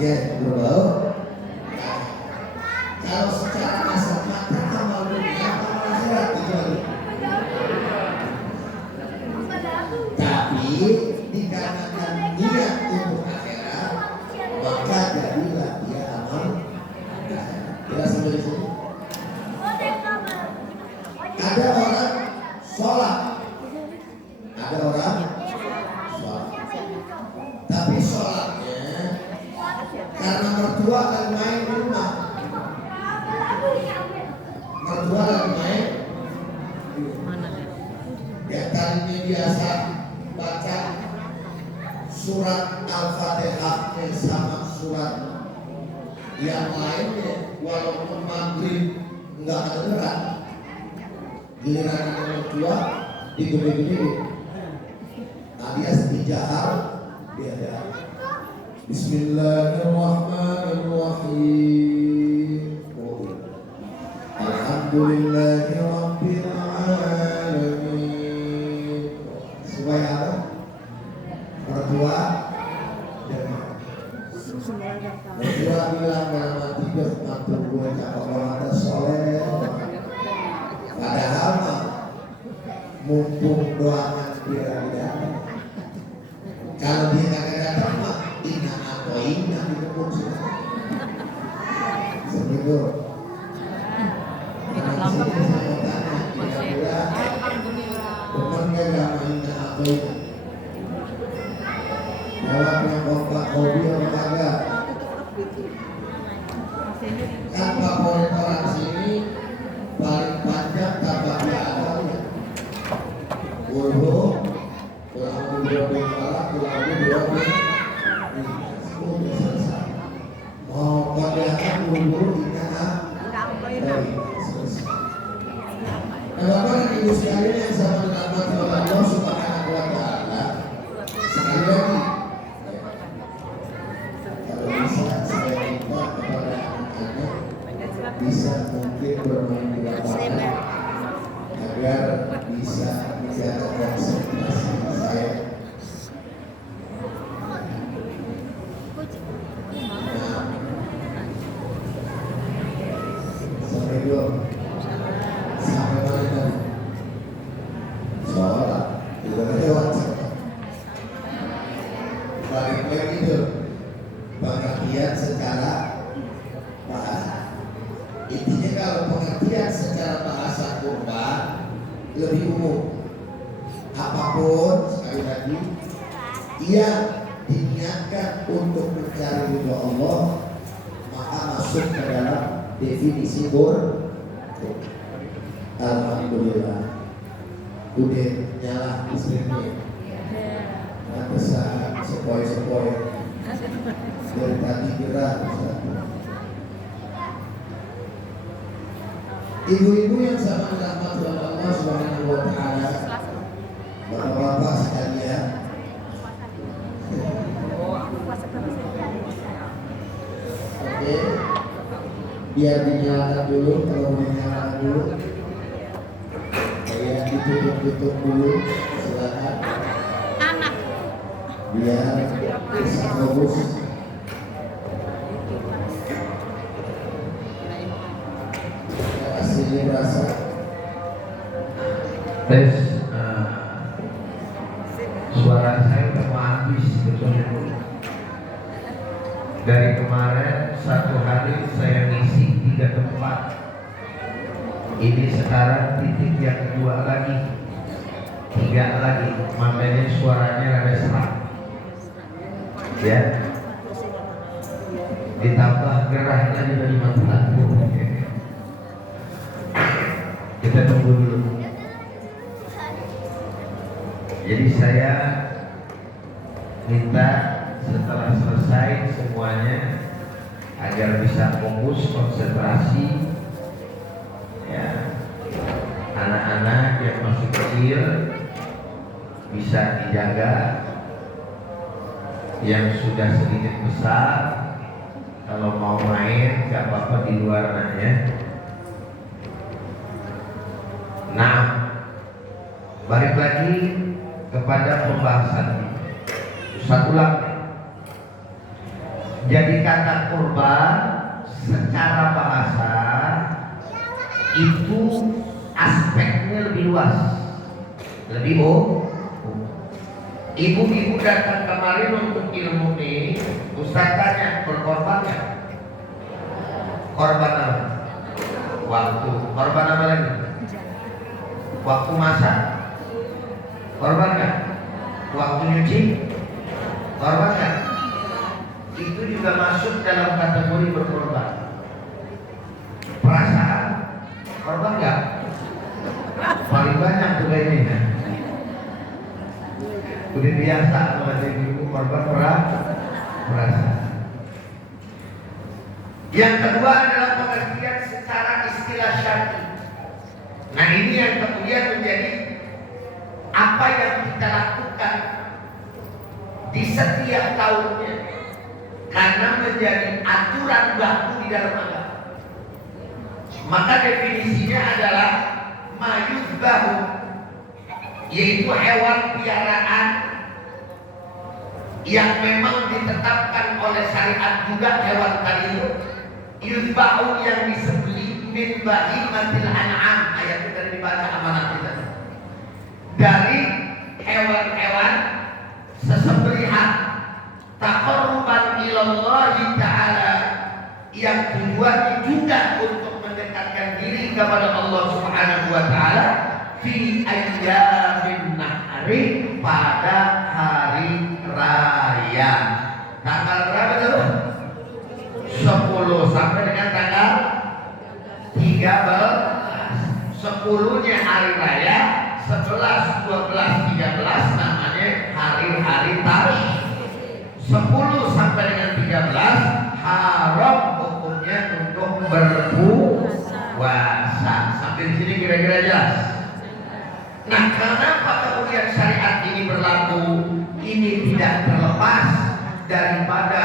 ya berbau. Kalau secara kasat mata amal dunia amal akhirat itu. Tapi dikarenakan niat untuk akhirat, maka jadilah dia amal akhirat. Jelas sampai di sini? Ada orang sholat, ada orang sholat, tapi sholatnya karena mertua lagi main di rumah, mertua lagi main, ya tadinya biasa baca surat Al-Fatihah sama surat yang lainnya, walaupun maghrib nggak kedengeran. Giliran ada mertua digede-gede, alias dijahar, dia ada Bismillahirrahmanirrahim. Alhamdulillahirabbil alamin. Supaya mertua dan mertua bilang dalam hati mantu gue cakep banget, soleh. Padahal mumpung doangan dia tidak, kalau dia kagak datang mah ina atau ina itu pun sudah seperti itu. Karena sini saya mau tanya, kira-kira benar nggak sama ina atau ina? Jawabnya bapak hobi atau kagak? Kan favorit orang sini paling panjang tanpa dia adanya. Kurang lebih selesai. Mau kondangan buru-buru ingat selesai. Nah, Bapak dan Ibu sekalian yang sama dirahmati oleh Allah Subhanahu wa Ta'ala, sekali lagi, kalau bisa saya minta kepada anak-anak bisa mungkin bermain di lapangan agar bisa menjaga konsentrasi saya. Sampai dua, sampai mana tadi? Sholat, tidak lewat. Balik lagi itu pengertian secara bahasa. Intinya kalau pengertian secara bahasa Quran lebih umum. Apapun sekali lagi yang diniatkan untuk mencari ridho Allah maka masuk ke dalam definisi Alhamdulillah. Udah nyala istrinya, nggak bisa sepoi-sepoi dari tadi gerak. Ibu-ibu yang sama dirahmati oleh Allah Subhanahu wa Ta'ala, bapak-bapak sekalian, oke, biar dinyalakan dulu. Kalau mau dinyalakan dulu, kayak ditutup dulu, silakan. Biar bisa fokus. Hasilnya berasa. Tes suara saya udah mau habis betul. Dari kemarin satu hari saya ngisi 3 tempat. Ini sekarang titik yang kedua lagi, 3 lagi, makanya suaranya rada serak. Ya, ditambah gerahnya juga di mata. Kita tunggu dulu. Jadi saya minta setelah selesai semuanya agar bisa fokus konsentrasi, ya, anak-anak yang masih kecil bisa dijaga, yang sudah sedikit besar kalau mau main gak apa-apa di luar ya. Nah, balik lagi kepada pembahasan. Ustaz ulang. Jadi kata kurban secara bahasa itu aspeknya lebih luas, lebih Ibu-ibu datang kemarin untuk ilmu ini, Ustaz tanya berkorban nggak? Korban apa? Waktu. Korban apa lagi? Waktu masak. Korban nggak? Waktu nyuci. Korban nggak? Itu juga masuk dalam kategori berkorban. Perasaan. Korban nggak? Paling banyak juga ini. Udah biasa kalau ibu korban perasaan. Yang kedua adalah pengertian secara istilah syar'i. Nah ini yang kemudian menjadi apa yang kita lakukan di setiap tahunnya, karena menjadi aturan baku di dalam agama. Maka definisinya adalah mayuzbahu, yaitu hewan piaraan yang memang ditetapkan oleh syariat juga hewan tadi itu. Yuzbahu yang disembelih min bahimatil an'am, ayat itu tadi dibaca amanat kita. Dari hewan-hewan sesembelihan taqarruban ilallahi ta'ala, yang tujuannya juga untuk mendekatkan diri kepada Allah Subhanahu wa taala fi ayyamin nahri, pada hari raya. Tanggal berapa tuh? 10 sampai dengan tanggal 13. 10-nya hari raya, 11, 12, 13 namanya hari-hari tasyrik. 10 sampai dengan 13 haram hukumnya untuk berpuasa. Sampai di sini kira-kira jelas. Nah, kenapa kemudian syariat ini berlaku? Ini tidak terlepas daripada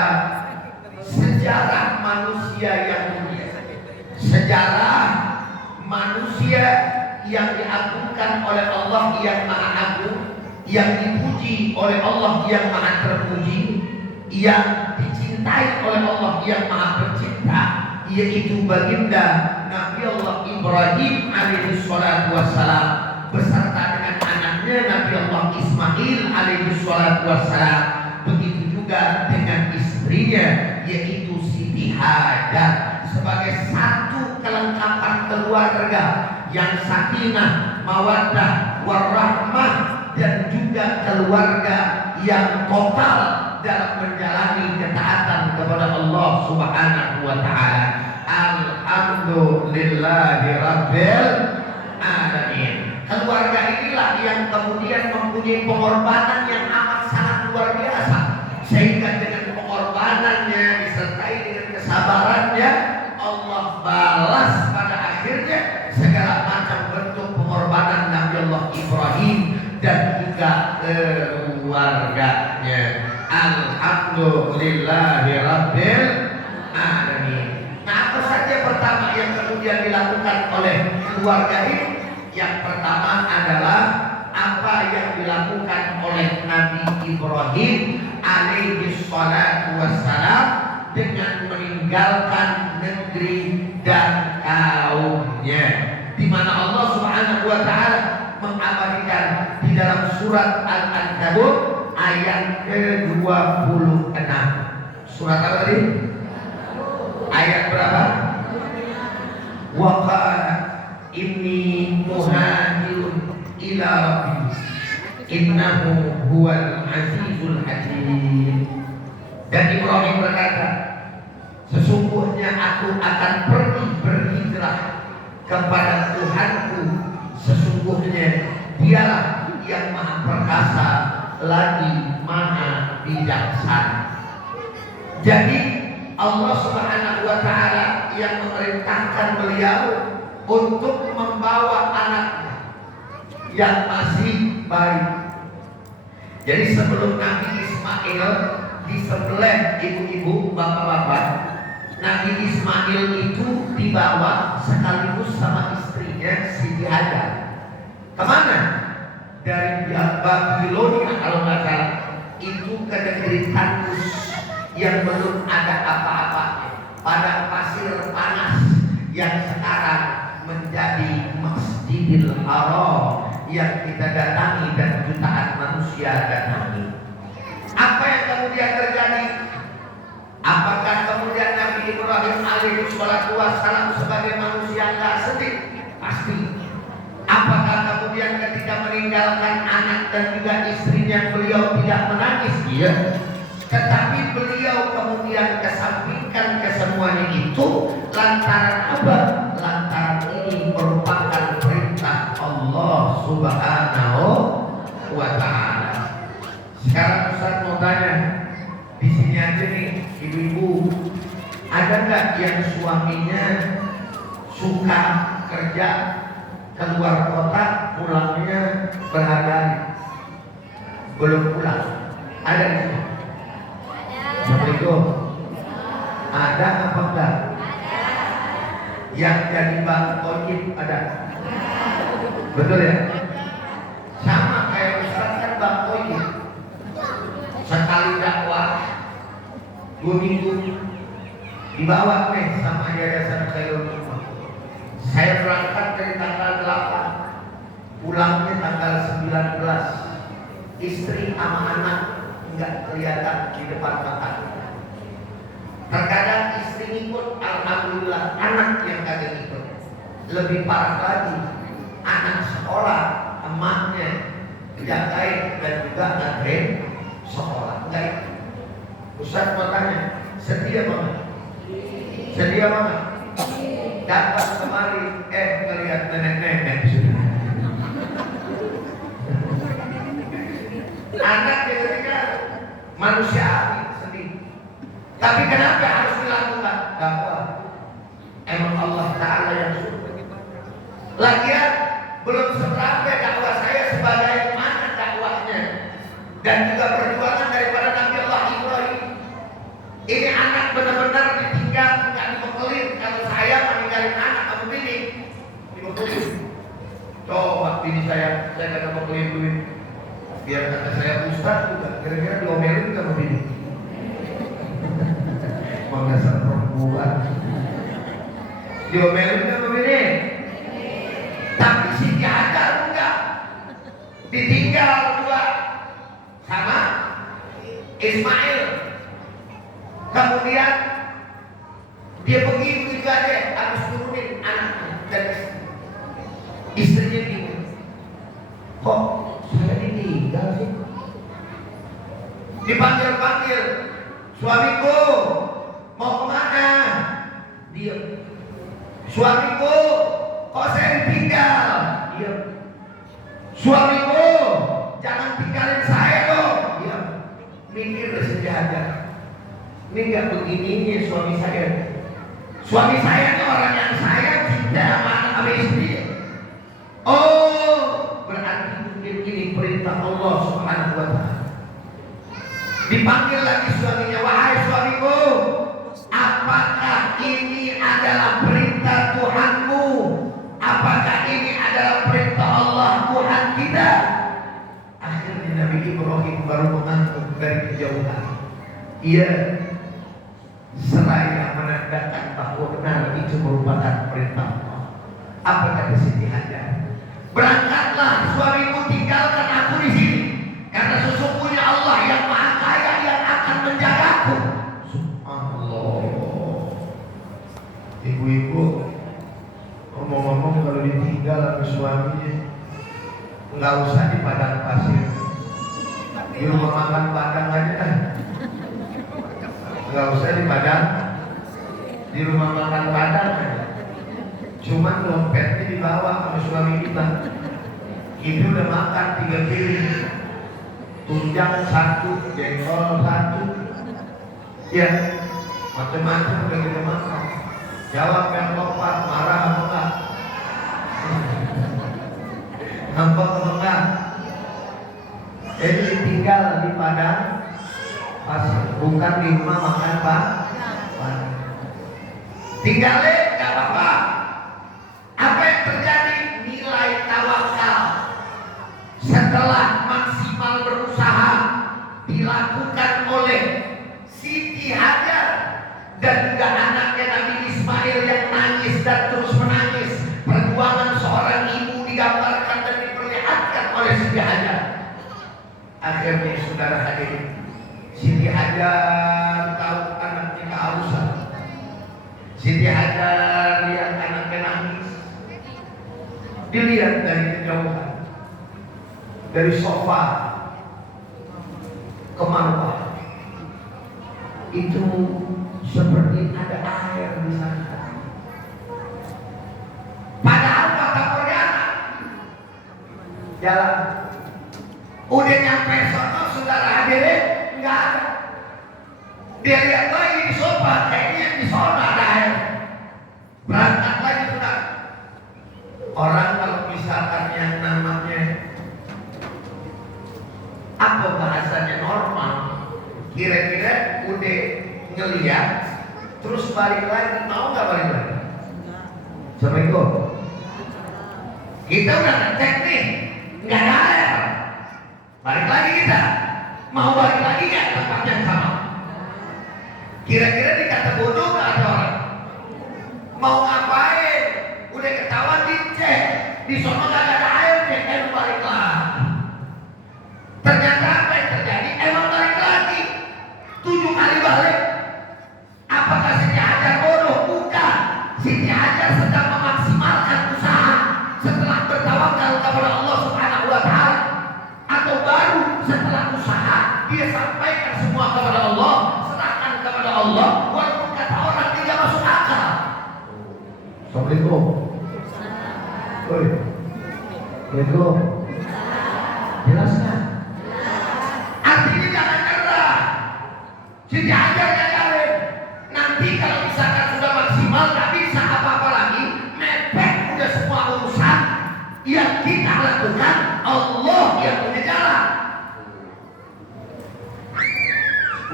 sejarah manusia yang mulia, sejarah manusia yang diagungkan oleh Allah yang Maha Agung, yang dipuji oleh Allah yang Maha Terpuji, yang dicintai oleh Allah yang Maha Pencipta, yaitu baginda Nabi Allah Ibrahim alaihi salatu wassalam beserta dengan anaknya Nabi Allah Ismail alaihi salatu wassalam. Begitu juga dengan istrinya yaitu Siti Hajar, sebagai satu kelengkapan keluarga yang sakinah, mawaddah, warahmah, dan juga keluarga yang total dalam menjalani ketaatan kepada Allah Subhanahu wa taala. Alhamdulillahi rabbil alamin. Keluarga inilah yang kemudian mempunyai pengorbanan yang amat sangat luar biasa, sehingga dengan pengorbanannya disertai dengan kesabarannya, Allah balas pada akhirnya segala macam bentuk pengorbanan Nabi Allah Ibrahim dan juga keluarganya. Alhamdulillahi rabbil alamin. Nah, apa saja pertama yang kemudian dilakukan oleh keluarga ini? Yang pertama adalah apa yang dilakukan oleh Nabi Ibrahim alaihi salatu wassalam dengan meninggalkan negeri dan kaumnya, di mana Allah Subhanahu wa taala mengabadikan di dalam surat Al-Ankabut ayat ke-26. Surat apa tadi? Ayat berapa? Wa qala inni muhajirun ila rabbi innahu huwal azizul hakim. Dan Ibrahim berkata, sesungguhnya aku akan pergi berhijrah kepada Tuhanku, sesungguhnya dialah yang maha perkasa lagi maha bijaksana. Jadi Allah Subhanahu wa taala yang memerintahkan beliau untuk membawa anaknya yang masih bayi. Jadi sebelum Nabi Ismail disembelih, ibu-ibu, bapak-bapak, Nabi Ismail itu dibawa sekaligus sama istrinya Siti Hajar. Kemana? Dari Babilonia kalau nggak salah, itu ke negeri Tandus, yang belum ada apa-apa, padang pasir panas yang sekarang menjadi Masjidil Haram yang kita datangi dan jutaan manusia datangi. Apa yang kemudian terjadi? Apakah kemudian Nabi Ibrahim alaihi salatu wassalam sebagai manusia enggak sedih? Pasti. Apakah kemudian ketika meninggalkan anak dan juga istrinya beliau tidak menangis? Iya. Tetapi beliau kemudian kesampingkan kesemuanya itu lantaran apa? Lantaran ini merupakan perintah Allah Subhanahu wa Ta'ala. Sekarang Ustaz mau tanya, di sini aja nih ibu-ibu, ada nggak yang suaminya suka kerja keluar kota, pulangnya berhari-hari belum pulang? Ada di sini? Assalamualaikum. Ada apa enggak? Yang jadi bang ojek ada? Betul ya? Sama kayak Ustaz kan bang ojek. Sekali dakwah 2 minggu dibawa nih sama Yayasan Khairul Ummah. Saya berangkat dari tanggal 8, pulangnya tanggal 19. Istri sama anak enggak kelihatan di depan mata. Terkadang istri ikut, alhamdulillah anak yang kagak ikut. Lebih parah lagi, anak sekolah emaknya jagain dan juga nganterin sekolah. Enggak ikut. Ustaz mau tanya, setia banget? Setia banget? Dapat kemari, ngelihat nenek-nenek sudah. Anak ketika manusiawi sedih. Tapi kenapa harus dilakukan? Dakwah. Emang Allah Ta'ala yang suruh. Lagian belum seberapa dakwah saya sebagai mana dakwahnya dan juga perjuangan daripada Nabi Allah Ibrahim. Ini anak benar-benar ditinggal, nggak dibekelin. Kalau saya meninggalin anak kamu ini dibekelin. Coba ini saya kata bekelin duit. Biar kata saya Ustaz juga kira-kira diomelin sama bini. Mengasah perempuan diomelin sama bini. Tapi Siti Hajar enggak, ditinggal 2 sama Ismail. Kemudian dia begitu aja harus turunin anaknya dan istrinya bingung. Kok saya ditinggal sih? Dipanggil-panggil, suamiku mau kemana? Diam. Suamiku, kok saya ditinggal? Diam. Suamiku, jangan tinggalin saya dong. Diam. Mikir sejajar. Ini nggak begini suami saya. Suami saya ini orang yang saya cinta sama istri. Oh, berarti mungkin ini perintah Allah Subhanahu wa Ta'ala. Dipanggil lagi suaminya, wahai suamiku, apakah ini adalah perintah Tuhanmu? Apakah ini adalah perintah Allah Tuhan kita? Akhirnya Nabi Ibrahim baru mengangguk dari kejauhan. Ia seraya menandakan bahwa benar itu merupakan perintah Allah. Apa kata Siti Hajar? Berangkatlah suamiku, tinggalkan aku di sini, karena sesungguhnya Allah yang Maha Kaya yang akan menjagaku. Subhanallah. Ibu-ibu ngomong-ngomong kalau ditinggal sama suaminya nggak usah di padang pasir, di rumah makan Padang aja. Nggak usah di Padang, di rumah makan Padang aja. Cuman dompetnya dibawa sama suami kita. Ibu udah makan 3 piring, tunjang 1, jengkol 1, ya macam-macam udah kita makan. Jawab yang lompat, marah apa enggak? Nampak apa enggak? Jadi ditinggal di Padang pasir, bukan di rumah makan Pak. Tinggalin nggak apa-apa. Apa yang terjadi? Nilai tawakal setelah maksimal berusaha dilakukan oleh Siti dan juga anaknya Nabi Ismail yang nangis dan terus menangis. Perjuangan seorang ibu digambarkan dan diperlihatkan oleh Siti Hajar. Akhirnya saudara hadirin, Siti Hajar tahu anaknya kehausan. Siti Hajar lihat anaknya nangis. Dilihat dari kejauhan, dari sofa ke marwah, itu seperti ada air di sana. Padahal kata Koreana jalan, udah nyampe sono saudara hadirin nggak ada. Dia lihat lagi di sofa, kayaknya di sono ada air. Berangkat lagi saudara. Orang kalau misalkan yang namanya apa bahasanya normal, kira-kira udah ngeliat terus balik lagi, mau nggak balik lagi? Assalamualaikum. Kita udah ngecek nih, nggak ada air. Balik lagi kita, mau balik lagi nggak tempat yang sama? Kira-kira dikata bodoh nggak ada orang? Mau ngapain? Udah ketahuan dicek, di sono nggak ada air, emang balik lagi. Ternyata apa yang terjadi? Emang balik lagi 7 kali balik. Apakah Siti Hajar bodoh? Bukan. Siti Hajar sedang memaksimalkan usaha setelah bertawakal kepada Allah Subhanahu wa Ta'ala, atau baru setelah usaha dia sampaikan semua kepada Allah, serahkan kepada Allah, walaupun kata orang tidak masuk akal. Assalamualaikum. Assalamualaikum. Jelas kan? Artinya jangan nyerah. Siti Hajar nyadarin, nanti kalau misalkan sudah maksimal nggak bisa apa-apa lagi, mepet udah semua urusan yang kita lakukan, Allah yang punya jalan.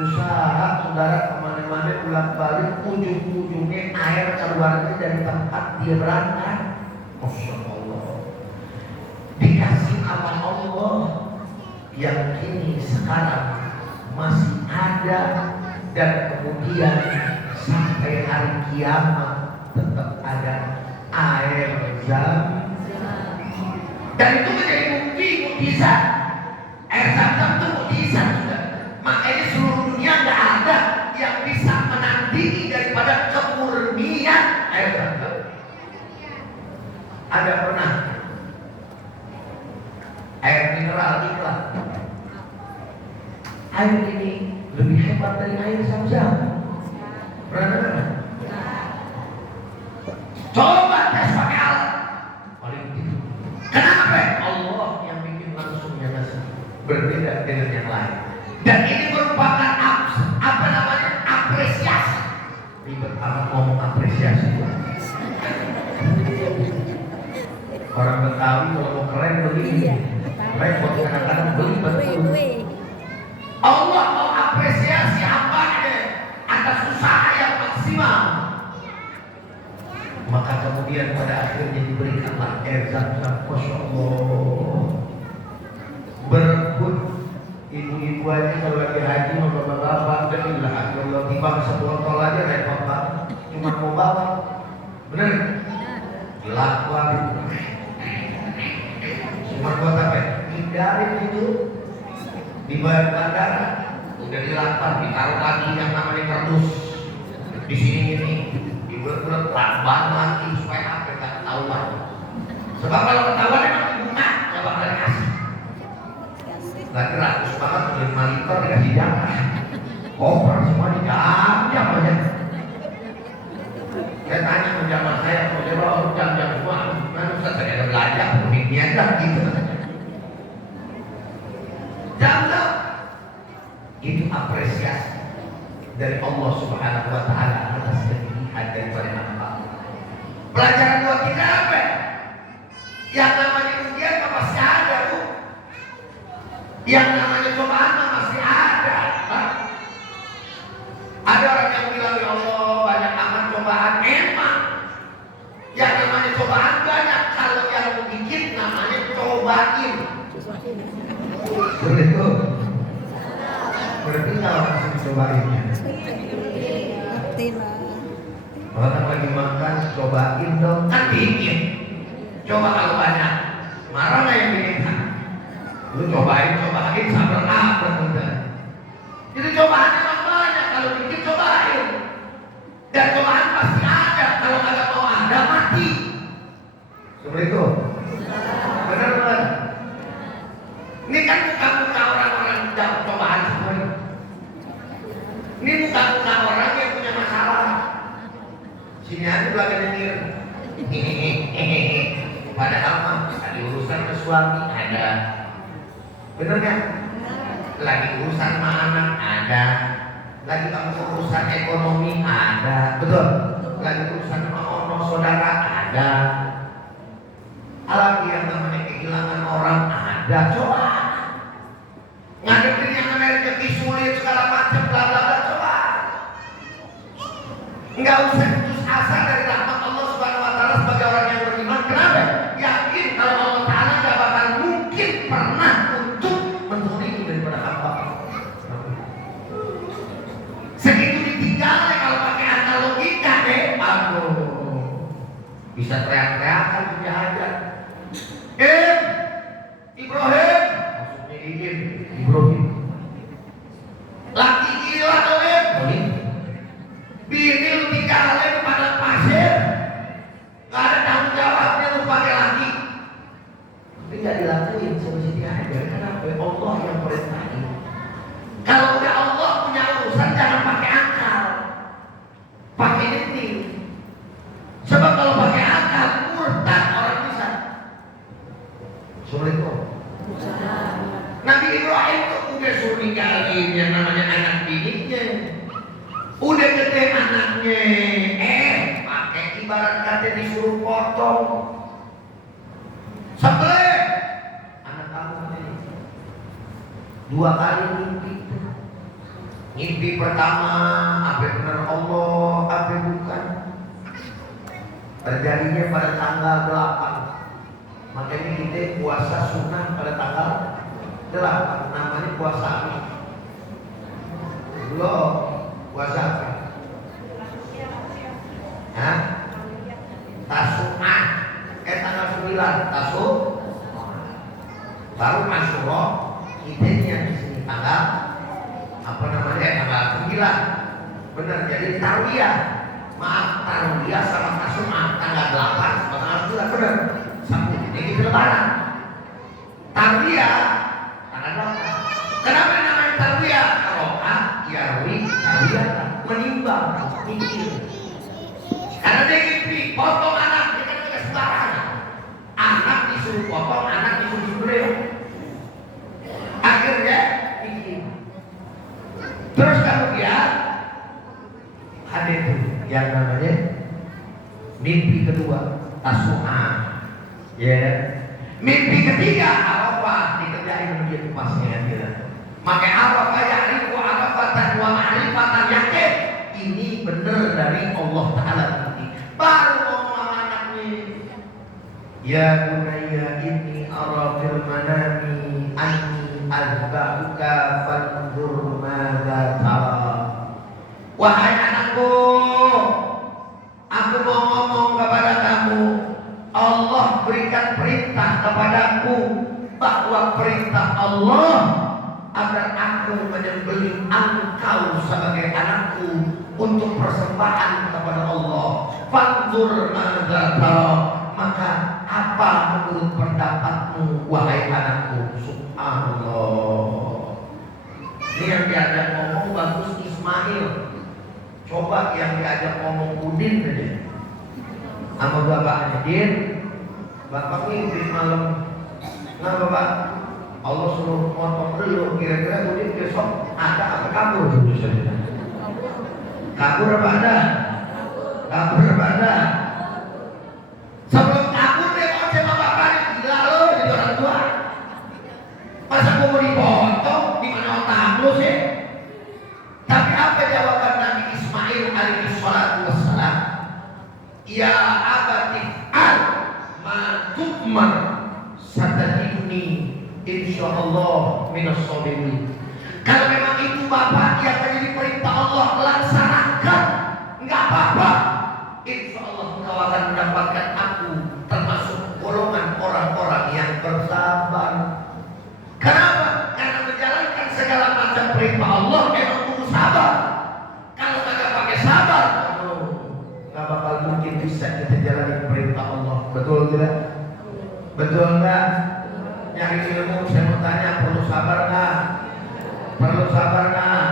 Usaha saudara kemana-mana bolak-balik, ujung-ujungnya air keluarnya dari tempat dia berangkat. Masya Allah, dikasih amal Allah yang kini sekarang masih ada, dan kemudian sampai hari kiamat tetap ada air zam-zam. Dan itu menjadi bukti mukjizat. Air zam-zam itu mukjizat sudah. Makanya seluruh dunia nggak ada yang bisa menandingi daripada kemurnian air zam-zam. Ada pernah air mineral iklan, air ini lebih hebat dari air zam-zam. Pernah dengar? Coba tes pakai alat. Paling tinggi. Kenapa? Allah yang bikin langsung yang ngasih. Berbeda dengan yang lain. Dan ini merupakan apa namanya? Apresiasi. Ribet amat ngomong apresiasi. Orang Betawi kalau mau keren begini. Repot kadang-kadang beli betul. Allah mau apresiasi hambanya atas usaha yang maksimal. Maka kemudian pada akhirnya diberikanlah air zam-zam. Masya Allah, berebut. Ibu-ibu aja kalau lagi haji mau bawa-bawa, alhamdulillah, kalau timbang satu botol aja repot banget. Cuma mau bawa, bener? Dilakukan. Cuma buat apa? Hindarin itu. Di bandara udah dilapar, ditaruh lagi yang namanya kardus. Di sini ini dibuat-buat lakban lagi supaya apa nggak ketahuan. Sebab kalau ketahuan emang bunga nggak bakal dikasih. Lagi ratus banget, udah 5 liter dikasih jatah. Koper semua dijam-jam aja. Saya tanya ke jamaah saya, mau jawab jam-jam semua. Mana Ustaz saya ada belajar, ini aja gitu. Jam-jam itu apresiasi dari Allah Subhanahu wa Ta'ala atas kelebihan daripada hamba. Pelajaran buat kita apa? Yang namanya ujian pasti ada, Bu. Yang namanya cobaan masih ada. Ada orang yang bilang, ya Allah banyak amat cobaan. Emang yang namanya cobaan banyak. Kalau yang bikin namanya cobain. Begitu. Berarti kalau masih cobainnya. Orang lagi makan, cobain dong, kan dingin. Coba kalau banyak, marah nggak yang diminta? Lu cobain sambil apa udah. Jadi cobaan memang banyak, kalau dikit cobain. Dan cobaan pasti ada, kalau kagak mau ada mati. Seperti itu. Benar. Ini kan muka-muka orang-orang dapat cobaan semua. Ini muka-muka orang yang punya masalah. Sini aja belakang nyengir. Padahal mah ada urusan ke suami ada. Bener kan? Lagi urusan sama anak ada. Lagi urusan ekonomi ada. Betul. Lagi urusan sama orang saudara ada. Lagi yang namanya kehilangan orang ada. Coba ngadepin yang namanya rezeki sulit segala macam bla bla bla, coba. Enggak usah putus asa dari rahmat Allah Subhanahu wa taala sebagai orang yang beriman. Kenapa? Yakin kalau Allah Taala enggak bakal mungkin pernah untuk menzalimi daripada hamba. Segitu ditinggalnya kalau pakai akal logika aduh. Bisa teriak-teriakan punya hajat. Ibrahim, maksudnya Ibrahim. Laki gila tuh bini lu tinggalin di padang pasir, nggak ada tanggung jawabnya lu pakai laki. Tapi nggak dilakuin solusinya aja. Kenapa? Allah yang perintahin. Kalau udah Allah punya urusan jangan pakai akal, pakai insting. Sebab kalau pakai akal murtad orang bisa. Assalamualaikum. Nabi Ibrahim tuh udah suruh ninggalin yang namanya anak bininya. Udah gede anaknya, pakai ibarat kata disuruh potong. Sebelum anak kamu ini 2 kali mimpi. Mimpi pertama, apa benar Allah, apa bukan. Terjadinya pada tanggal 8. Makanya kita puasa sunnah pada tanggal 8. Namanya puasa apa? Belum. Puasa apa? Hah? Tasu'ah. Tanggal 9 Tasu'ah. Baru Asyura. Kita yang di sini tanggal apa namanya? Tanggal 9. Benar, jadi Tarwiyah. Maaf, Tarwiyah sama Tasu'ah tanggal 8 sama tanggal 9. Benar. Sabtu ini kita lebaran. Tarwiyah tanggal 8. Kenapa namanya Tarwiyah? Ro'ah, Yarwi, Tarwiyah, menimbang, mikir. Karena dia ngimpi, potong anak, dia kan juga sembarangan. Anak disuruh potong, anak disuruh sembelih. Akhirnya mikir. Terus kemudian ada itu yang namanya mimpi kedua, Tasu'ah. Ya, mimpi ketiga Arafah dikerjain menjadi pasnya dia. Maka Arafah ya'rifu Arafatan wa ma'rifatan yakin. Ini benar dari Allah Ta'ala. Baru ngomong sama anaknya, ya bunayya inni ara fil manami anni azbahuka fanzur madza tara. Wahai anakku, aku mau ngomong kepada kamu, Allah berikan perintah kepadaku bahwa perintah Allah agar aku menyembelih engkau sebagai anakku untuk persembahan kepada Allah. Fanzur madza tara, maka apa menurut pendapatmu wahai anakku? Subhanallah. Ini yang diajak ngomong bagus Ismail. Coba yang diajak ngomong Udin aja. Sama bapaknya Din, bapak mimpi malam. Nah bapak, Allah suruh potong dulu. Kira-kira Udin besok ada apa kabur? Kabur apa ada? Kabur apa ada? Sebelum kabur dia mau sama bapaknya, gila lo jadi orang tua. Masa gua mau dipotong? Di mana otak lu sih? Tapi apa jawaban Nabi Ismail alaihi salatu wassalam? Ya abati al ma tu'mar satajidni insyaallah minas sabirin. Kalau memang itu bapak yang menjadi perintah Allah, laksanakan, enggak apa-apa. insya Allah engkau akan mendapatkan aku termasuk golongan orang-orang yang bersabar. Kenapa? Karena menjalankan segala macam perintah Allah memang butuh sabar. Kalau kagak pakai sabar, nggak bakal mungkin bisa kita jalani perintah Allah. Betul tidak? Betul nggak? Nyari ilmu, saya mau tanya, perlu sabar nggak? Perlu sabar nggak?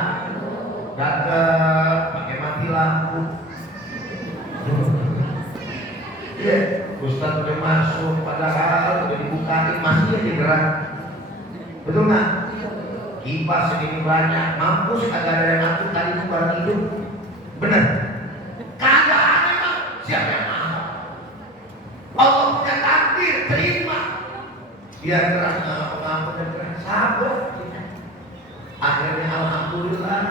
Datang pakai mati lampu. Iya, Ustaz udah masuk, padahal udah dibukain masih aja gerak. Betul nggak? Kipas segini banyak, mampus kagak ada yang ngatur tadi bukan hidup. Bener? Kagak ada emang. Siapa yang mau? Allah punya takdir, terima. Biar gerak ngampun dan gerak sabar. Akhirnya alhamdulillah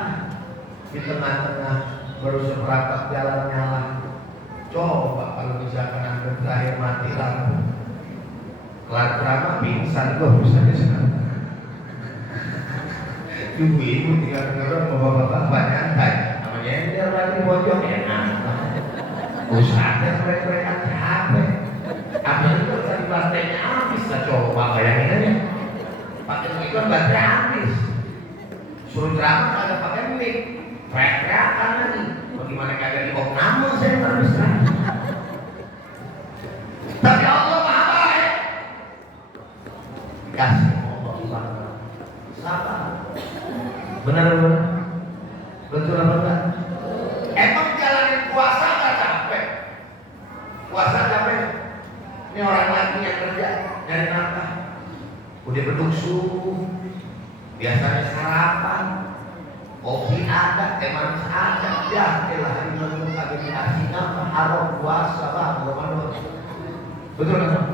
di tengah-tengah baru seperangkat jalan nyala. Coba kalau misalkan anda terakhir mati lampu, kelar drama pingsan gua misalnya sekarang. Ibu-ibu tinggal dengar bapak-bapak banyak nyantai, namanya dia lagi bojong enak. Usahanya mereka capek. Apa itu tadi baterainya habis lah, coba bayangin aja. Pakai ikon baterai habis. Suruh drama kagak pakai mic, teriak-teriakan lagi. Bagaimana kagak di nama saya terus. Tapi Allah maha baik. Kasih Allah sabar. Benar-benar. Betul apa enggak? Emang jalanin puasa nggak capek? Puasa capek? Ini orang lagi yang kerja dari nafkah. Udah beduk subuh. Biasanya sarapan. Kopi ada, teh manis ada, ya elah ini kagak dikasih nama haram puasa bang, Ramadan. Betul kan?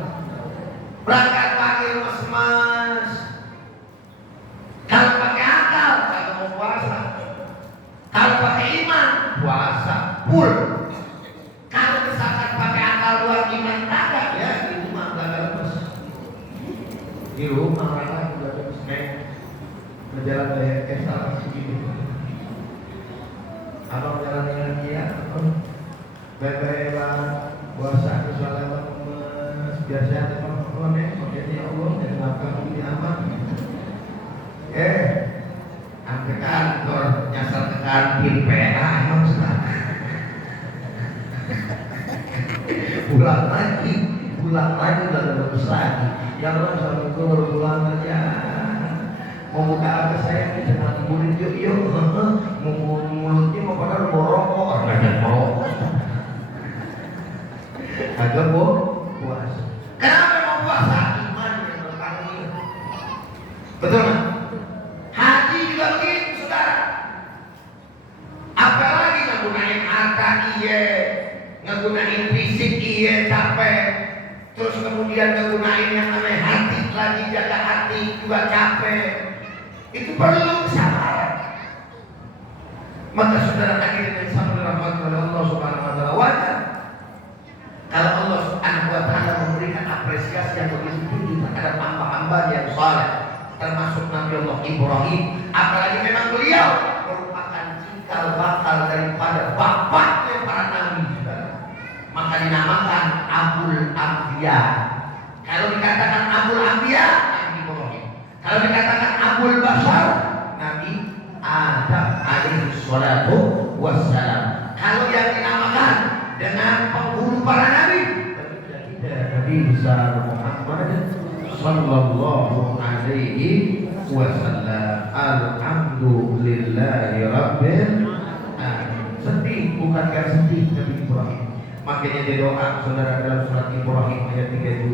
Berangkat pagi mas. Kalau pakai akal, kagak mau puasa. Kalau pakai iman, puasa full. Kalau misalkan pakai akal luar iman kagak, ya di rumah kagak lemes. Di rumah orang juga lemes berjalan dari kesal segitu. Abang jalan dengan dia, baik-baik lah, puasa kesolehan biasa teman-teman ya Allah, dan makan ini aman. Sampai kantor nyasar ke kantin PA emang sudah. Pulang lagi udah lemes lagi. Yang lain sampai keluar pulang aja. Mau buka apa saya bisa ngaburin yuk mulutnya mau pada borokok nggak borokok agak puasa. Kenapa mau puasa? Iman yang berkali. Betul kan? Haji juga begitu saudara. Apalagi ngegunain harta iya, ngegunain fisik iya capek, terus kemudian ngegunain yang namanya hati lagi, jaga hati juga capek. Itu perlu kesabaran. Maka saudara hadirin yang sama dirahmati oleh Allah Subhanahu wa taala, wajar kalau Allah Subhanahu wa taala memberikan apresiasi yang begitu tinggi terhadap hamba-hamba yang saleh, termasuk Nabi Allah Ibrahim, apalagi memang beliau merupakan cikal bakal daripada bapaknya para nabi, saudara. Maka dinamakan Abul Anbiya. Kalau dikatakan Abul Anbiya, Nabi Ibrahim. Kalau dikatakan Abul Bashar, Nabi Adam alaihi salatu wassalam. Kalau yang dinamakan dengan penghulu para nabi, Nabi besar Muhammad sallallahu alaihi wasallam. Alhamdulillahi rabbil alamin. Sedih, bukankah sedih Nabi Ibrahim? Makanya dia doa saudara dalam surat Ibrahim ayat 37.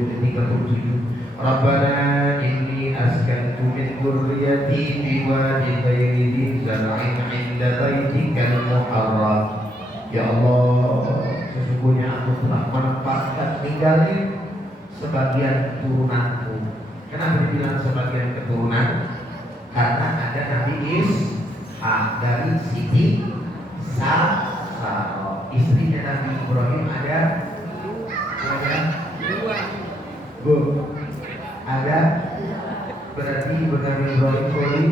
Rabbana inni askantu min dzurriyyati biwadin ghairi dzi zar'in 'inda baitikal muharram. Ya Allah, sesungguhnya aku telah menempatkan tinggalin sebagian keturunanku. Kenapa dibilang sebagian keturunan? Karena ada Nabi Ishaq dari Siti Sarah, istrinya Nabi Ibrahim ada dua. Ada berarti Nabi Ibrahim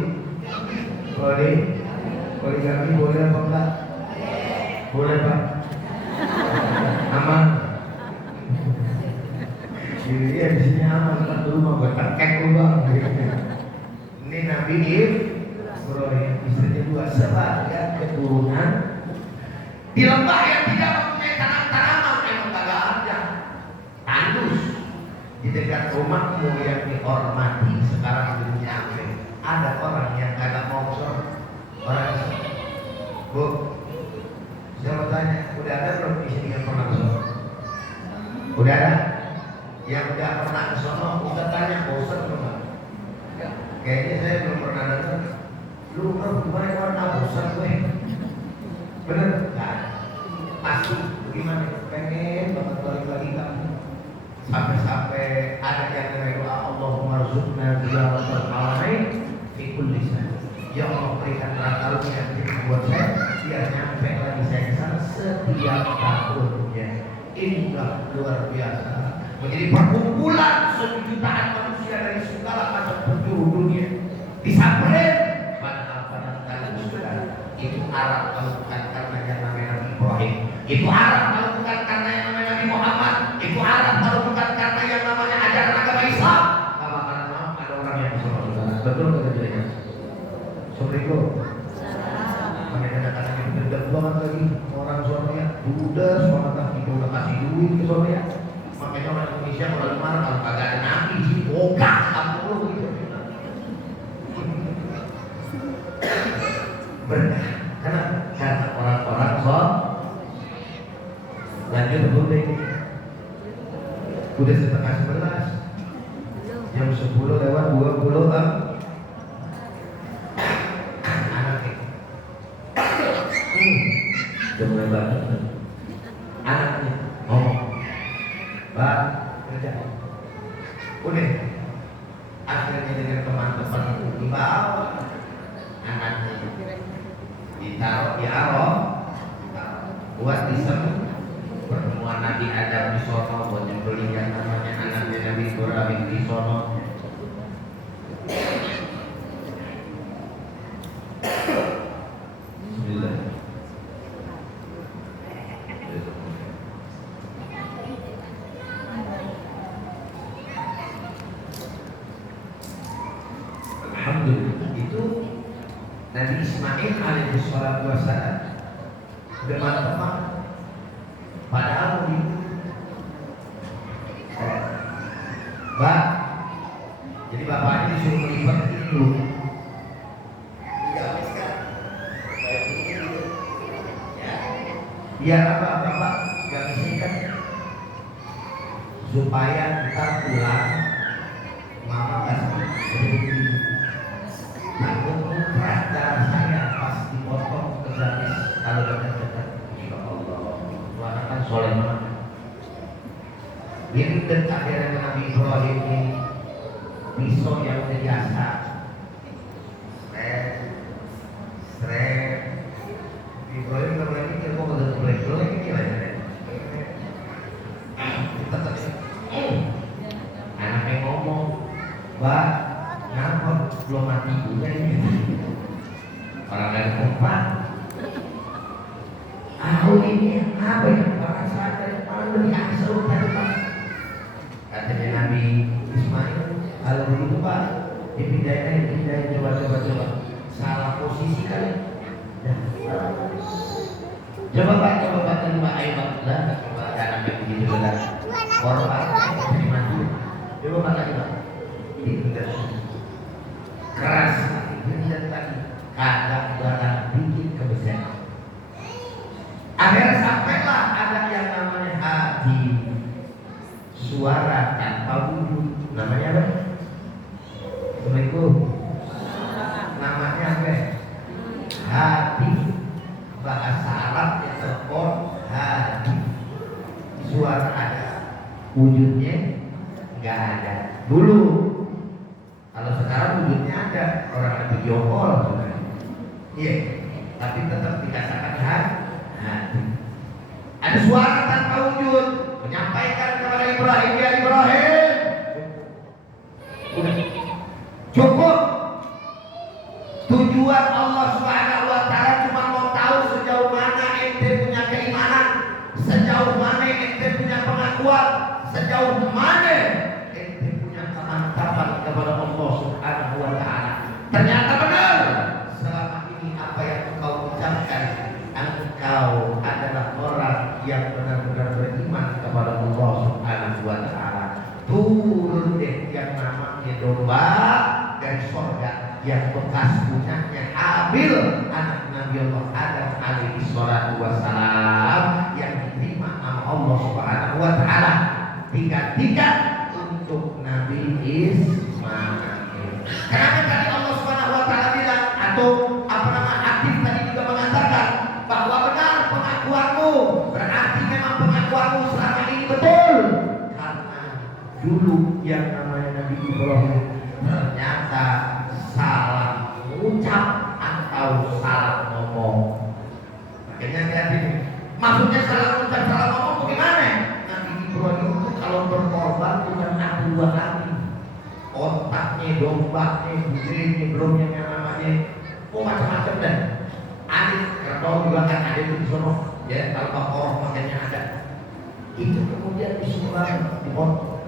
poligami boleh apa enggak? Boleh Pak? mah gue tekek lu bang. Ini Nabi Ibrahim, istrinya dua sebagai keturunan di lembah yang tidak mempunyai tanam-tanaman, memang kagak ada, tandus. Di dekat rumahmu yang dihormati sekarang belum nyampe, ada orang yang kagak mongsor. Orang Bu, saya mau tanya, udah ada belum di sini yang pernah ke sono? Udah ada? Yang udah pernah ke sono, kita tanya bosan belum? Kayaknya saya belum pernah dengar. Lu kan kemarin warna bosan gue. Bener? Nah, pasti bagaimana? Pengen banget balik lagi kamu. Sampai-sampai ada yang namanya Allahumma rzuqna ziyaratal haramein fi kulli sana. Ya Allah berikan karunia buat saya biar nyampe lagi saya ke sana setiap tahunnya. Inilah luar biasa. Menjadi perkumpulan jutaan manusia dari segala macam penjuru dunia disamperin pada kali sudah. Itu Arab kalau bukan karena yang namanya Nabi Ibrahim. Itu Arab kalau bukan karena yang namanya Nabi Muhammad. Itu Arab kalau bukan karena yang namanya ajaran agama Islam. Gak bakalan mau ada orang yang bisa masuk. Betul kata dia. Assalamualaikum. Makanya kadang-kadang yang dendam banget lagi orang suaminya udah semangat kita udah kasih duit ke suaminya. Makanya orang Indonesia kalau marah kalau kagak ada nabi sih ogah kamu gitu. Benar. Karena orang-orang lanjut dulu udah setengah 11 jam 10 lewat 20 anaknya jam berapa anaknya Pak kerja udah akhirnya dengan teman-teman dibawa anaknya ditaruh di arah buat disebut pertemuan Nabi Adam di sono buat nyembelih yang namanya anaknya Nabi Ibrahim di sono. Bismillah. Alhamdulillah itu Nabi Ismail alaihi salatu wassalam teman-teman padahal begitu Pak, jadi bapaknya disuruh melipat itu dihabiskan biar apa bapak gak bisikan supaya kita pulang mama kasih takut mutrak darah saya pas dipotong ke garis kalau dekat-dekat. Ya Allah, Tuhan kan soleh banget. Ini akhirnya Nabi Ibrahim ini pisau yang biasa, Ibrahim kalau lagi dia mau geleng-geleng ini lah. Anaknya ngomong, Mbak, kenapa belum mati juga ini? Orang dari kompak. Aku ini apa yang bakal sadar paling lebih asal tadi Pak. Katanya Nabi Ismail, kalau begitu Pak, dipindahin coba. Salah posisi kali. Coba Pak terima ayo Pak, coba anak yang begitu benar. Korban terima dulu. Coba Pak lagi Pak. Tidak keras, tidak lagi. Kadang barang bikin kebesaran. Akhirnya sampailah ada yang namanya hati suara tanpa wujud. Namanya apa? Assalamualaikum. Namanya apa? Hati. Bahasa Arabnya telepon hati. Suara ada, wujudnya nggak ada. Dulu, kalau sekarang wujudnya ada, orang ada video call sebenarnya. Iya, tapi tetap dikatakan hati. Ada suara tanpa wujud menyampaikan kepada Ibrahim, ya Ibrahim, udah cukup. Tujuan Allah Subhanahu wa Ta'ala cuma mau tahu sejauh mana ente punya keimanan, sejauh mana ente punya pengakuan, sejauh mana ente punya kemampuan. engkau adalah orang yang benar-benar beriman kepada Allah Subhanahu wa Ta'ala, turun deh yang namanya domba dari surga yang bekas punyanya Habil anak Nabi Allah Adam alaihi salatu wassalam, yang diterima sama Allah Subhanahu wa Ta'ala digantikan untuk Nabi Ismail. Kenapa tadi Allah Subhanahu wa Ta'ala bilang, atau Aktif tadi juga mengatakan bahwa benar pengakuanmu, berarti memang pengakuanmu selama ini betul, karena dulu yang namanya Nabi Ibrahim ternyata salah ucap atau salah ngomong. Makanya lihat ini, maksudnya salah ucap salah ngomong bagaimana? Nabi Ibrahim itu kalau berkorban bukan dua kali, otaknya, dombanya, budirnya, bromnya, yang namanya macam-macam dan adit kerbau juga kan ada di sono ya, Al-Baqarah makanya ada itu, kemudian disuruh dipotong.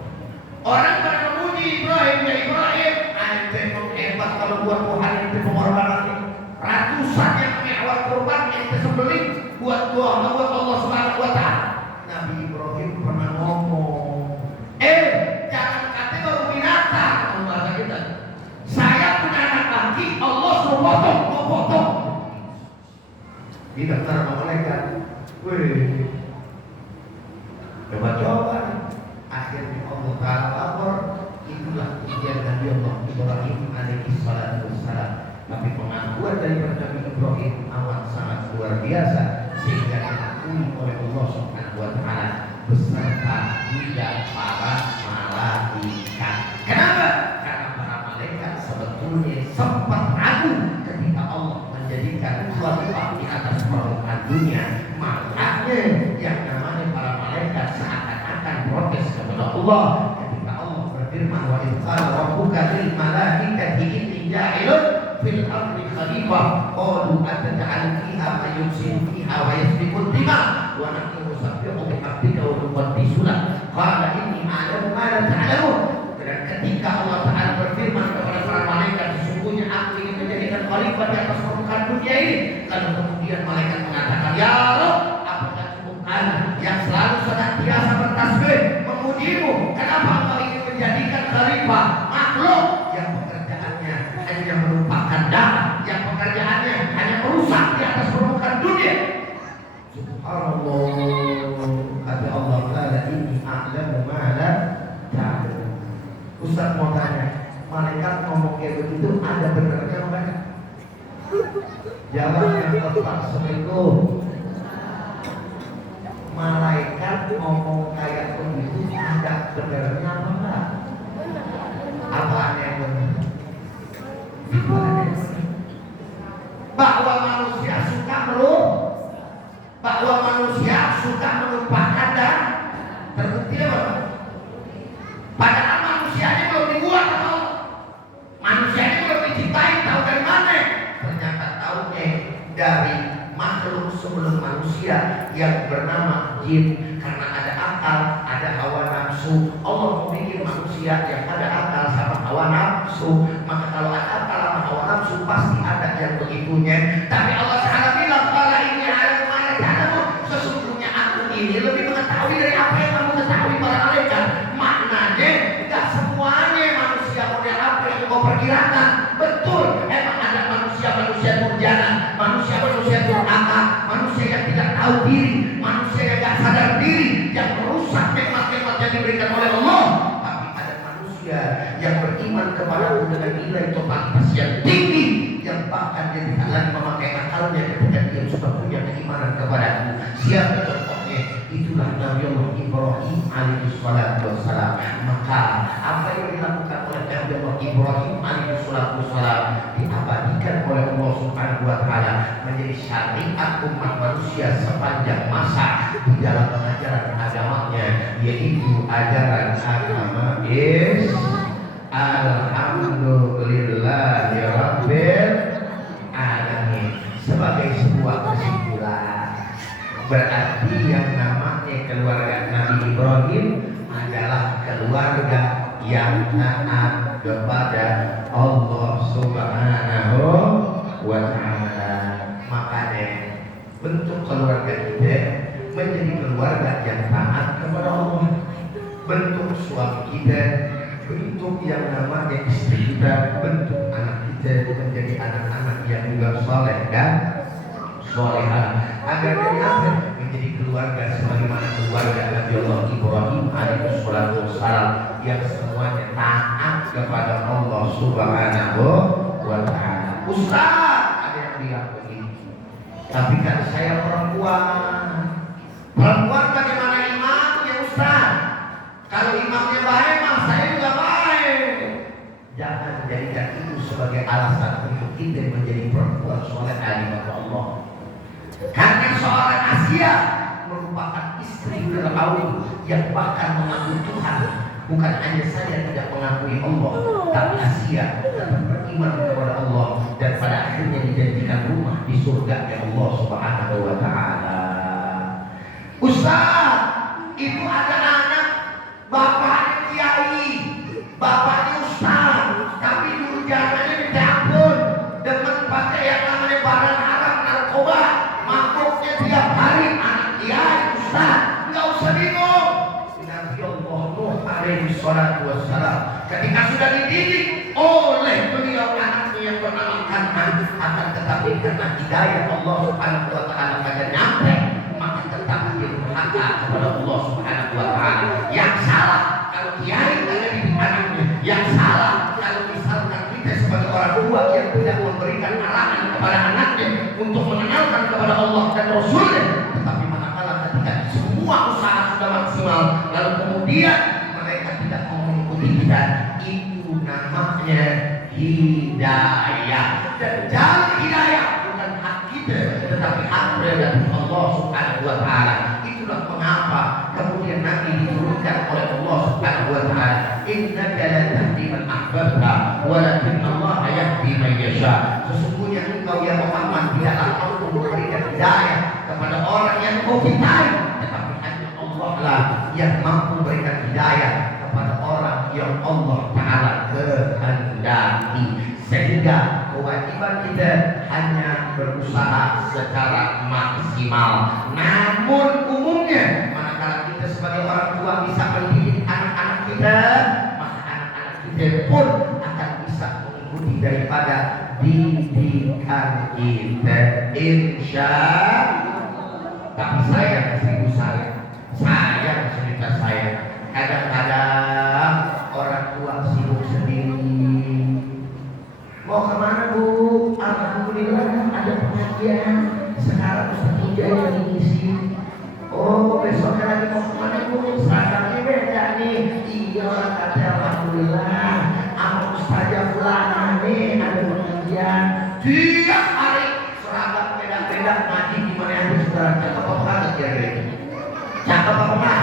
Orang pada memuji Ibrahim, ya Ibrahim ente hebat kalau buat Tuhan, ente pengorbanan ini ratusan yang mewah kurban ente sembelih buat Tuhan, buat Allah Subhanahu wa Ta'ala. Nabi Ibrahim pernah ngomong, jangan kata baru binatang, bahasa kita, saya punya anak laki, Allah suruh potong, mau potong. Di daftar malaikat, coba-coba. Akhirnya Allah Ta'ala lapor, itulah ujian Nabi Allah Ibrahim alaihi salatu wassalam. Tapi pengakuan dari Nabi Ibrahim amat sangat luar biasa, sehingga diakui oleh Allah Subhanahu wa Ta'ala beserta juga para malaikat. Kenapa? Karena para malaikat sebetulnya sempat ragu ketika Allah menjadikan khalifah di atas permukaan dunia. Makanya yang namanya para malaikat seakan-akan protes kepada Allah ketika Allah berfirman, wa idh qala rabbuka lil malaikati inni ja'ilun fil ardi khalifah qalu ataj'alu fiha man yufsidu fiha wa yasfiku dima wa nahnu nusabbihu bihamdika wa nuqaddisu lak qala inni a'lamu ma la ta'lamun. Dan ketika Allah Ta'ala berfirman kepada para malaikat, sesungguhnya aku ingin menjadikan khalifah di atas permukaan dunia ini, lalu kemudian malaikat mengatakan, ya Allah, apakah bukan yang selalu senantiasa bertasbih memujimu, kenapa engkau ingin menjadikan khalifah makhluk yang pekerjaannya hanya merupakan darah, yang pekerjaannya hanya merusak di atas permukaan dunia? Subhanallah, kata Allah Ta'ala, ini a'lamu ma la ta'lamun. Ustaz mau tanya, malaikat ngomong kayak begitu ada benernya enggak? Jawabnya tetap seminggu. Malaikat ngomong kayak begitu ada benernya apa enggak? Apa yang benar? Bahwa manusia suka melupakan dan terbukti apa? Padahal manusianya belum dibuat atau manusianya belum diciptain, tahu dari mana? Ternyata tahunya dari makhluk sebelum manusia yang bernama jin. Karena ada akal, ada hawa nafsu. Allah mau bikin manusia yang ada akal sama hawa nafsu. Maka kalau ada akal sama hawa nafsu pasti ada yang begitunya. Tapi Allah Ta'ala bilang, "Qala inni a'lamu ma la ta'lamun." Sesungguhnya aku ini lebih mengetahui dari apa yang kamu ketahui para malaikat. Maknanya tidak semuanya manusia model apa yang kau perkirakan. Betul, emang ada manusia durjana, manusia durhaka, manusia yang tidak tahu diri, manusia yang tidak sadar diri, yang merusak nikmat-nikmat yang diberikan oleh Allah. Tapi ada manusia yang beriman kepadamu dengan nilai totalitas yang tinggi, yang bahkan dia tidak lagi memakai akalnya ketika dia sudah punya keimanan kepadamu. Siapa contohnya? Itulah Nabi Allah Ibrahim alaihi salatu wassalam. Maka apa yang dilakukan oleh Nabi Allah Ibrahim alaihi salatu wassalam diabadikan oleh Allah Subhanahu wa Ta'ala menjadi syariat umat manusia sepanjang masa di dalam pengajaran agamanya, yaitu ajaran agama Alhamdulillahi Rabbil Alamin. Sebagai sebuah kesimpulan, berarti yang namanya keluarga Nabi Ibrahim adalah keluarga yang taat kepada Allah Subhanahu wa Ta'ala. Makanya bentuk keluarga kita menjadi keluarga yang taat kepada Allah. Bentuk suami kita, bentuk yang namanya istri kita, bentuk anak kita menjadi anak-anak yang juga soleh dan solehah. Agar kita menjadi keluarga sebagaimana keluarga Nabi Allah Ibrahim alaihissalam yang semuanya taat kepada Allah Subhanahu wa Ta'ala. Ustaz, ada yang bilang begini, tapi kan saya perempuan bagaimana imamnya Ustaz? Kalau imamnya baik, mah saya juga baik. Jangan jadikan itu sebagai alasan untuk kita menjadi perempuan soleh alim Allah. Karena seorang Asia merupakan istri Fir'aun yang bahkan mengakui Tuhan. Bukan hanya saja tidak mengakui Allah, tapi Asia tetap beriman kepada Allah dan pada akhirnya dijadikan rumah di surga ya Allah Subhanahu wa Ta'ala. Ustaz, itu ada anak bapaknya kiai, bapaknya ustaz, tapi durjananya minta ampun, demen pakai yang namanya barang haram narkoba, mabuknya tiap hari. Anak kiai ustaz, nggak usah bingung. Nabi Allah Nuh alaihi salatu wassalam ketika sudah dididik oleh beliau anaknya yang bernama Kan'an, akan tetapi karena hidayah Allah Subhanahu wa Ta'ala pada nyampe, maka tetap dirhaka kepada Allah Subhanahu wa Ta'ala. Yang salah kalau kiai ada di anaknya, yang salah kalau misalkan kita sebagai orang tua yang tidak memberikan arahan kepada anaknya untuk mengenalkan kepada Allah dan Rasulnya. Tetapi manakala ketika semua usaha sudah maksimal lalu kemudian mereka tidak mau mengikuti kita, itu namanya hidayah. Dan jalan hidayah bukan hak kita, tetapi hak dari Allah Subhanahu wa Ta'ala. Itulah mengapa kemudian Nabi diturunkan oleh Allah Subhanahu wa Ta'ala, innaka la tahdi man ahbabta walakin Allah yahdi man yasha. Sesungguhnya engkau ya Muhammad tidaklah mampu memberikan hidayah kepada orang yang engkau cintai, tetapi hanya Allah lah yang mampu memberikan hidayah kepada orang yang Allah Ta'ala kehendaki. Sehingga kewajiban kita hanya berusaha secara maksimal. Namun umumnya manakala kita sebagai orang tua bisa mendidik anak-anak kita, maka anak-anak kita pun akan bisa mengikuti daripada didikan kita, insya Allah. Tapi sayang ibu saya, sayang cerita saya, kadang-kadang orang tua sibuk sendiri. Mau kemana Bu? Alhamdulillah ada pengajian. Sekarang Ustaz Puja yang ngisi. Oh besoknya lagi mau kemana Bu? Seragamnya beda nih. Iya orang kata alhamdulillah. Sama Ustazah Fulana nih ada pengajian. Tiap hari seragam beda-beda ngaji gimana yang saudara? Cakep apa banget ya ini? Cakep apa enggak?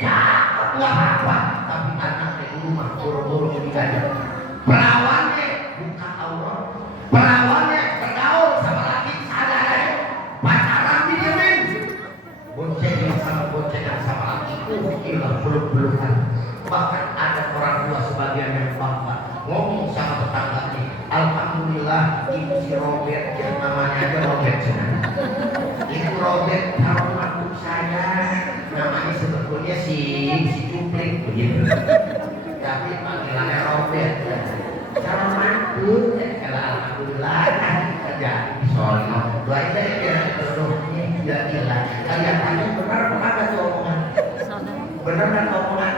Cakep nggak apa-apa. Tapi anaknya di rumah buru-buru dikaji. Perawannya buka aurat, perawannya bergaul sama laki sadar, pacaran didiemin, boncengan sama laki, gila peluk-pelukan. Bahkan ada orang tua sebagian yang bapak ngomong sama tetangganya, alhamdulillah ini si Robert yang namanya aja Robert senang. Itu Robert tahu aku saya, namanya sebetulnya si Cuplik begitu. Tapi panggilannya Robert. Kalau mantu, kalau alhamdulillah kerja di sono, doain saya biar jodohnya gila-gila. Kalian tanya benar apa tuh omongan? Benar kan omongan?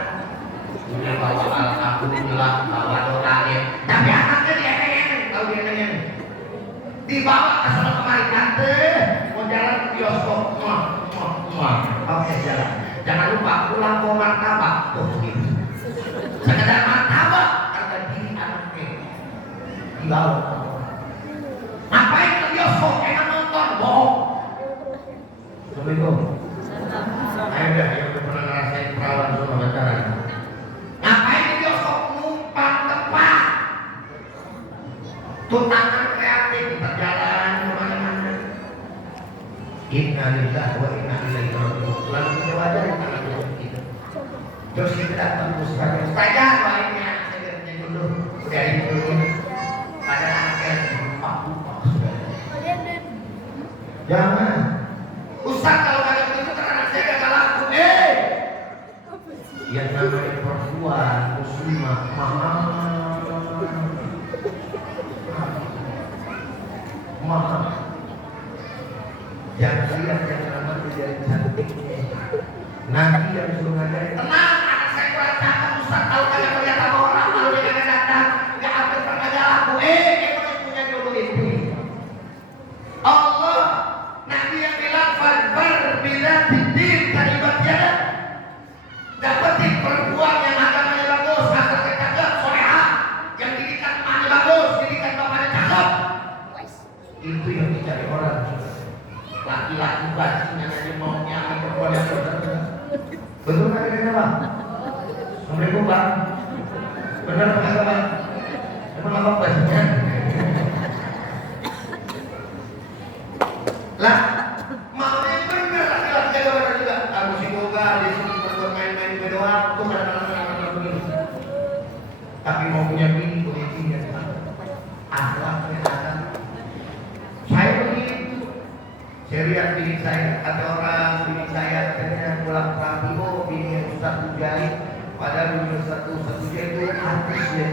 Ini bawa alhamdulillah, bawa doain. Tapi anaknya diemeng-emeng, tahu diemeng-emeng. Dibawa ke sana kemari tante, mau jalan ke bioskop, oke jalan. Jangan lupa pulang bawa martabak, tuh gitu. Sekedar martabak, harga diri anaknya dibawa. Ngapain ke bioskop? Enak nonton, bohong. Assalamualaikum. Ayo udah, yang udah pernah ngerasain perawan sama pacaran. Ngapain ke bioskop? Numpang tempat. Tuntangan kreatif di perjalanan kemana-mana. Inna lillahi wa inna ilaihi raji'un. Lalu kita wajarin anak kita. Terus kita datang ke Ustazah, Ustazah doainnya saya punya dulu udah diturunin pada anaknya lupa sudah. Jangan Nabi yang suruh ngajarin, tenang, anak saya kurang cakep, Ustaz tahu kagak melihat sama orang, kalau dia kagak datang, nggak ambil perkara aku, emang punya jodoh itu. Allah, Nabi yang bilang, "Fadbar bila tidir kalimatnya." Dapetin perempuan yang agamanya bagus, akhlaknya cakep, solehah, yang didikan emaknya bagus, didikan bapaknya cakep. Itu yang dicari orang. Laki-laki bajingan aja maunya sama perempuan yang benar. Betul nggak kira-kira Bang? Assalamualaikum Bang. Benar apa kata Bang? Emang apa bajingan? Lah, mau yang benar laki-laki jaga benar juga. Aku si boga di sini buat main-main berdoa, tuh kadang-kadang begini. Tapi mau punya bini, punya bini, akhlaknya ada. Saya begini. Saya lihat bini saya, ada orang bini saya katanya pulang rapi, oh bini yang Ustaz Ujai, padahal bini Ustaz Ujai itu artis ya,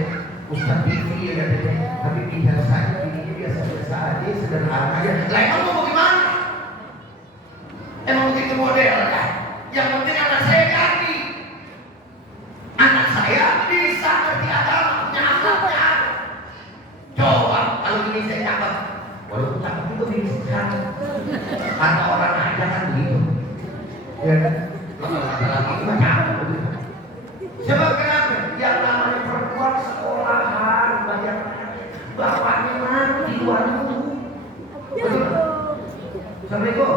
Ustaz TV ya katanya, tapi biasanya bininya biasa-biasa aja, sederhana aja. Lah emang mau gimana? Emang begitu model kan? Yang penting anak saya ganti, anak saya bisa ngerti agama, punya akhlaknya. Coba kalau bini saya cakep, walaupun cakep itu bini sekarang. Kata orang aja kan begitu, ya kan? Laki-laki itu cakep begitu. Sebab kenapa? Yang namanya perempuan sekolahan banyak bapaknya mati waduh. Betul? Assalamualaikum.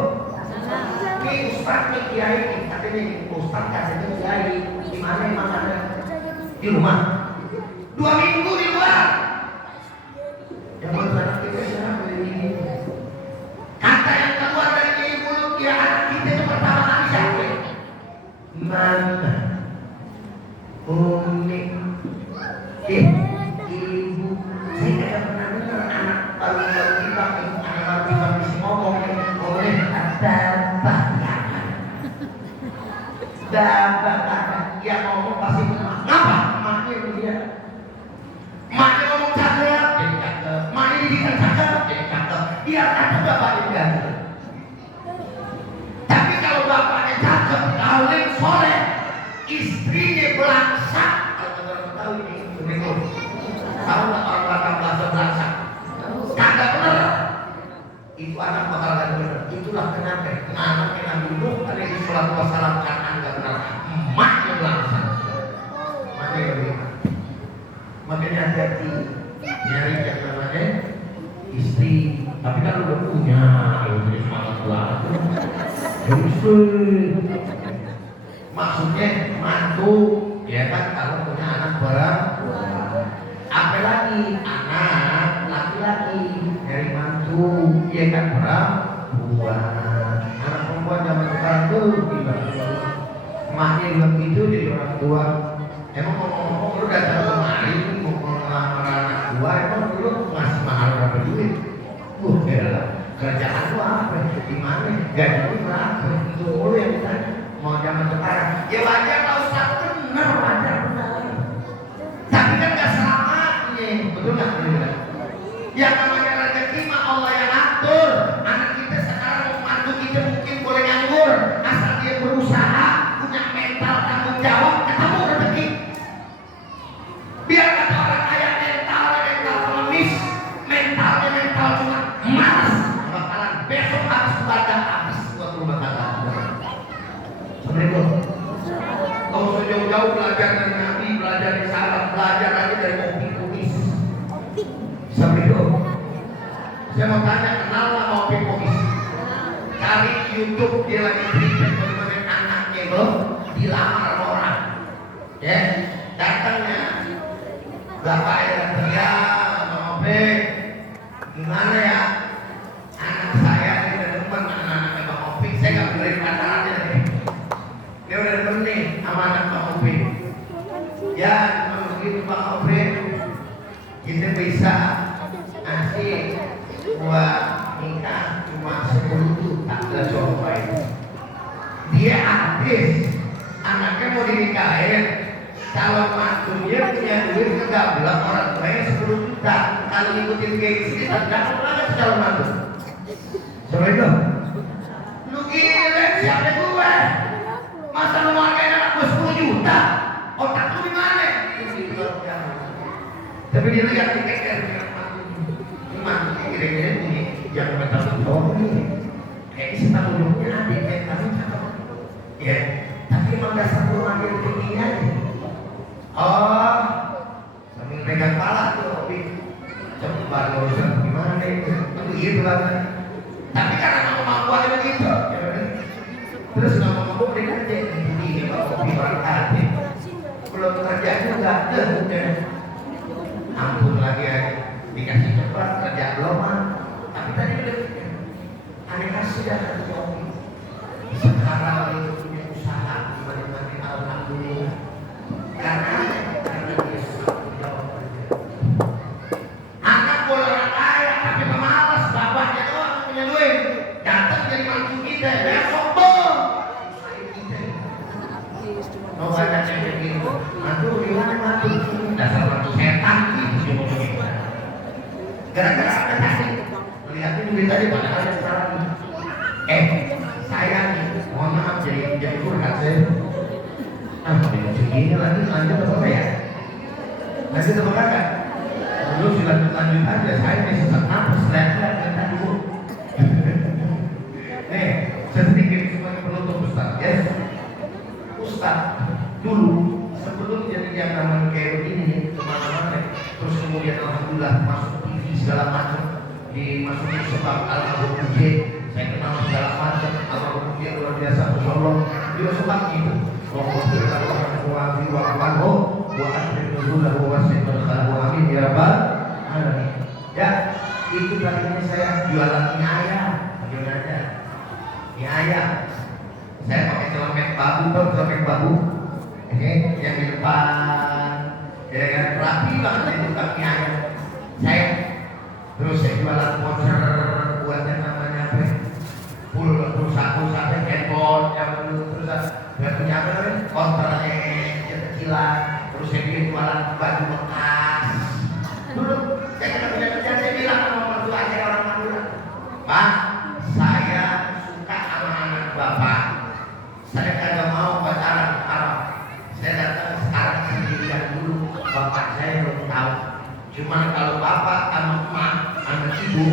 Ini Ustaz nih kiai, katanya nih Ustaz katanya kiai. Di mana emang ada? Di rumah. 2 minggu di luar. Yang benar kita siapa ini? Kata yang keluar dari mulut ya anak kita itu pertama kali siapa? Mana? Umi, ibu. Saya tidak pernah dengar anak baru-baru kita, anak baru bisa ngomong oleh bapak ya. Bapak yang ngomong pasti ngapa? Maknya dia. Maknya ngomong cakep, maknya didikan cakep, dia kata bapaknya ganteng. Tapi kalau bapaknya cakep, kawin soleh, istrinya belangsak. Kalau teman-teman tahu ini, begitu. Tahu nggak orang Batak bahasa belangsak? Kagak bener. Itu anak bakal gak bener. Itulah kenapa anak yang Nabi Nuh alaihi salatu wassalam kan anggap benar. Emaknya belangsak. Makanya bagaimana? Makanya hati-hati nyari yang namanya istri. Tapi kan udah punya, jadi semangat banget. Maksudnya mantu, ya kan kalau punya anak perempuan. Apalagi anak laki-laki dari mantu, ya kan perempuan. Anak perempuan zaman sekarang tuh gimana? Emaknya bilang gitu jadi orang tua. Emang ngomong-ngomong lu datang kemari mau ngelamar anak gua, emang lu ngasih mahal berapa duit? Ya kerjaan lu apa? Di mana? Gaji lu berapa? Itu mulu yang ditanya. Mau zaman sekarang, ya wajar lah Ustaz, benar wajar benar. Tapi kan gak selamanya, betul nggak? Yang namanya rezeki mah Allah yang atur. Anak kita sekarang mantu kita mungkin boleh nganggur, asal dia berusaha, punya mental tanggung jawab, ketemu rezeki. Biar kata orang kaya mentalnya pengemis, mentalnya mental cuma malas, bakalan besok harus baca habis buat rumah tangga. Assalamualaikum. Kalau sejauh-jauh belajar dari Nabi, belajar dari sahabat, belajar lagi dari kopi-kopi. Assalamualaikum. Saya mau tanya, kenal nggak kopi-kopi? Cari YouTube, dia lagi cerita bagaimana anaknya itu dilamar sama orang. Ya, datangnya bapaknya datang ya, kopi. Gimana ya? Anak saya ini udah demen anak-anaknya Bang Kopi. Saya nggak beli pacarannya nih. Dia udah demen nih sama anak Bang Kopi. Ya, memang begitu Bang Kopi. Kita bisa ngasih buat nikah cuma 10 juta. Lah coba itu. Dia artis, anaknya mau dinikahin. Kalau mantunya punya duit kagak bilang orang tuanya 10 juta. Kalau ngikutin gengsi tidak pernah calon mantu. Assalamualaikum. Lu gila siapa gue? Masa Tapi dia lihat dikeker memang kira-kira ini yang betul-betul ini kayak kita duduknya adik kayak kami cakep ya, tapi emang dasar rumah dia begini aja. Oh, sambil pegang kepala tuh, tapi coba urusan gimana itu begitu kan. Tapi karena kemampuannya begitu, ya, terus ngomong-ngomong dia aja ini kopi berarti belum kerja juga, udah ampun lagi ya. Dikasih cepat kerja belum mah, tapi tadi udah aneh kasih dah kopi. Sekarang itu punya usaha dimana-mana, alhamdulillah. Karena dia sudah jawab. Anak bola kaya tapi pemalas, bapaknya doang punya duit. Datang jadi mantu kita, ya sombong. Mau baca cewek gitu, mantu gimana mantu? Dasar mantu setan gitu. Gara-gara apa tadi? Lihatin duit tadi padahal ada sekarang. Saya nih, mohon maaf jadi curhat saya. Segini lagi lanjut apa ya? Lanjut apa kakak? Dulu lanjut aja. Saya nih sesak nafas lihat tadi bu. Nih, sedikit sebagai penutup Ustaz, ya. Ustaz dulu sebelum jadi yang namanya kayak begini nih kemana-mana, terus kemudian alhamdulillah masuk TV segala macam, dimasukin sebab almarhum UJ, saya kenal segala macam, almarhum UJ luar biasa, masya Allah, dia sebab itu. Ya, itu tadinya saya jualan mie ayam, bagaimana? Mie ayam. Saya pakai celemek babu, celemek babu. Yang di depan, ya kan rapi banget itu mie ayam. Saya terus saya jualan voucher buatnya namanya apa? Pulsa handphone yang terus nggak punya apa namanya konternya kecilan, terus saya bikin jualan baju bekas. Dulu saya kena punya kerjaan, saya bilang sama mertua saya orang Madura, Pak, saya suka sama anak bapak, saya kagak mau pacaran Arab. Saya datang sekarang sendirian dulu, bapak saya belum tahu. Cuman kalau bapak sama emak, anak ibu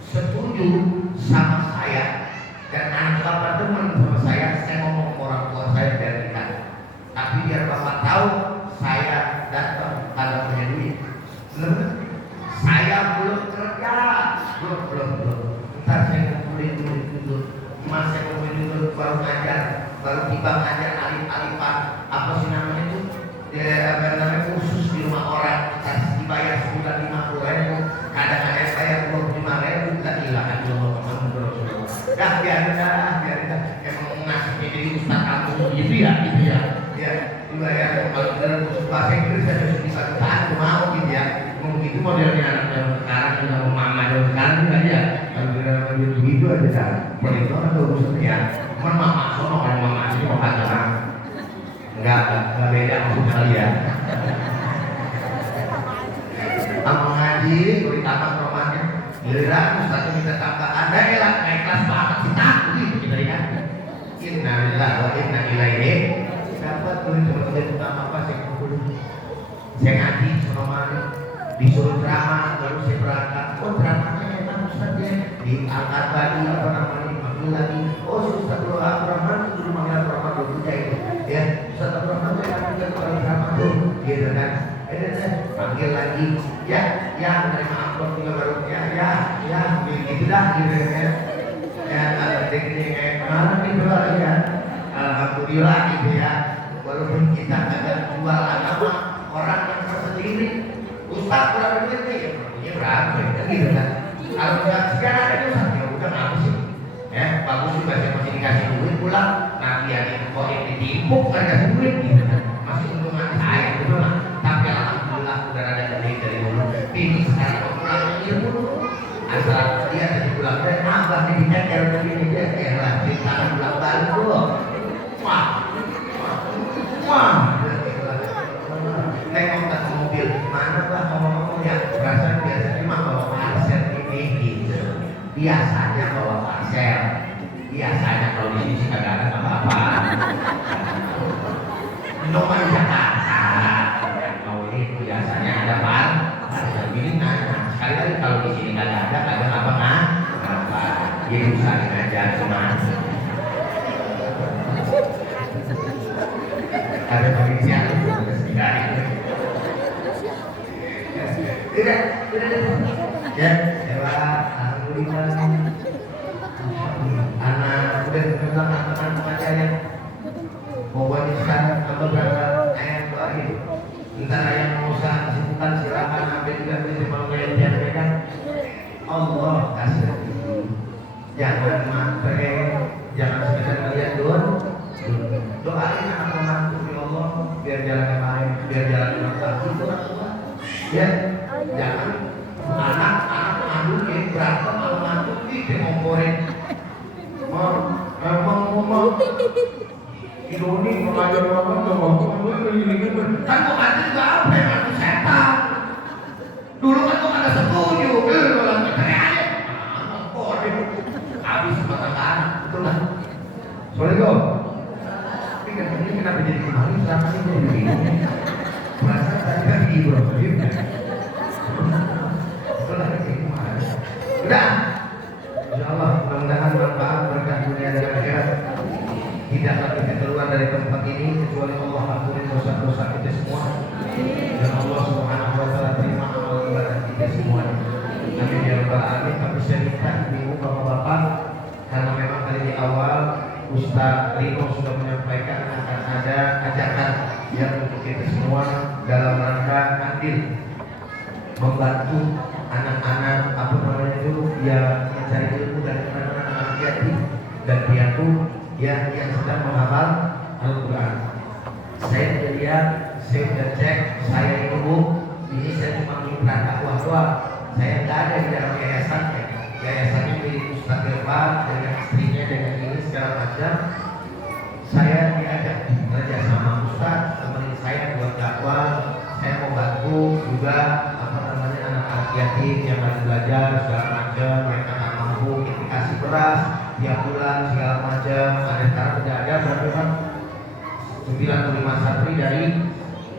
setuju sama saya dan anak bapak teman sama saya ngomong ke orang tua saya biar nikah. Tapi biar bapak tahu saya datang kalau punya duit. Saya belum kerja, belum. Ntar saya kumpulin duit dulu. Cuma saya kumpulin dulu baru ngajar, baru tiba ngajar alif-alifan apa sih namanya itu? Dia namanya khusus di rumah orang, kita dibayar sebulan 50.000, kadang-kadang saya 25.000, tak hilang aja loh. Dah biarin emang nasibnya jadi ustaz kampung gitu ya juga ya kalau dalam bahasa Inggris saya harus bisa tahan mau gitu ya mau gitu modelnya anak zaman sekarang sama mama zaman sekarang juga ya kalau dalam begitu aja dah begitu atau urusan ya cuman mama sono kalau mama ini mau kata enggak beda maksud kalian sama ngaji beri tambah romannya giliran ustaznya minta tambah ada elah naik kelas banget sih takut gitu kita lihat innalillahi wa inna ilaihi dapat duit seperti utama apa saya ngaji sama mami disuruh drama baru saya berangkat dramanya enak ustaz ya diangkat lagi apa namanya dipanggil lagi Ustaz Abdurrahman dulu manggil Abdurrahman dulu itu ya Ustaz Abdurrahman saya panggil kalau drama tuh gitu kan panggil lagi ya menerima amplop juga baru ya gitu dah gitu ya ada teknik kayak kemarin itu ya alhamdulillah gitu ya walaupun kita agak jual agama orang yang tersendiri ustaz kurang duit nih ya berapa ya gitu kan kalau nggak sekarang ada ustaz ya udah ngapa sih ya bagus juga saya masih dikasih duit pulang nanti yang kok yang ditipu kan kasih duit gitu kan masih untungan saya gitu lah tapi alhamdulillah udah ada gede dari dulu ini sekarang pulangnya ilmu asal dia tadi pulang dan abah nih dicekal begini dia lah cerita pulang balik tuh wah nengok ke mobil mana lah ngomong-ngomong ya rasanya biasanya mah bawa parcel ini gitu biasanya bawa parcel biasanya kalau di sini kagak ada apa-apa nomor Jakarta mau ini biasanya ada anak aja. Pokoknya sekarang kalau berangkat ayam doain. Entar ayam mau usaha kesibukan silakan ambil juga di mau ngeliat-ngeliat. Allah kasih rezeki. Jangan matre, jangan sekedar ngeliat doang. Doain anak menantu ya Allah biar jalannya baik, biar jalannya mantap. Itu ya, jangan anak menantu yang berantem sama menantu itu ngomporin. Ngomong Ironi mengajar orang kan kok ada juga apa yang aku setan. Dulu kan kok ada setuju, malah aja. Habis mata anak, betul kan? Assalamualaikum. Tapi katanya kenapa jadi kemarin selama ini jadi begini? Merasa tadi kan bro, betul kan sih kemarin. Udah, insyaallah mudah-mudahan manfaat berkah dunia dan akhirat. Tidaklah kita keluar dari tempat ini kecuali Allah ampuni dosa-dosa kita semua. Dan Allah Subhanahu wa taala terima amal ibadah kita semua. Amin ya rabbal alamin. Tapi saya minta ibu bapak-bapak, karena memang tadi di awal Ustaz Rino sudah menyampaikan akan ada ajakan yang untuk kita semua dalam rangka andil membantu anak-anak apa namanya itu yang mencari ilmu dari anak-anak yatim dan piatu yang sedang menghafal Al-Quran. Saya lihat, saya sudah cek, saya itu ini saya cuma mitra dakwah doang. Saya nggak ada di dalam yayasannya. Yayasannya milik Ustaz Irfan dengan istrinya dengan ini segala macam. Saya diajak kerja sama Ustaz, temenin saya buat dakwah. Saya mau bantu juga apa namanya anak-anak yatim yang lagi belajar segala macam, mereka nggak mampu, kita kasih beras tiap bulan segala macam. Ada sekarang sudah ada berarti kan 95 santri dari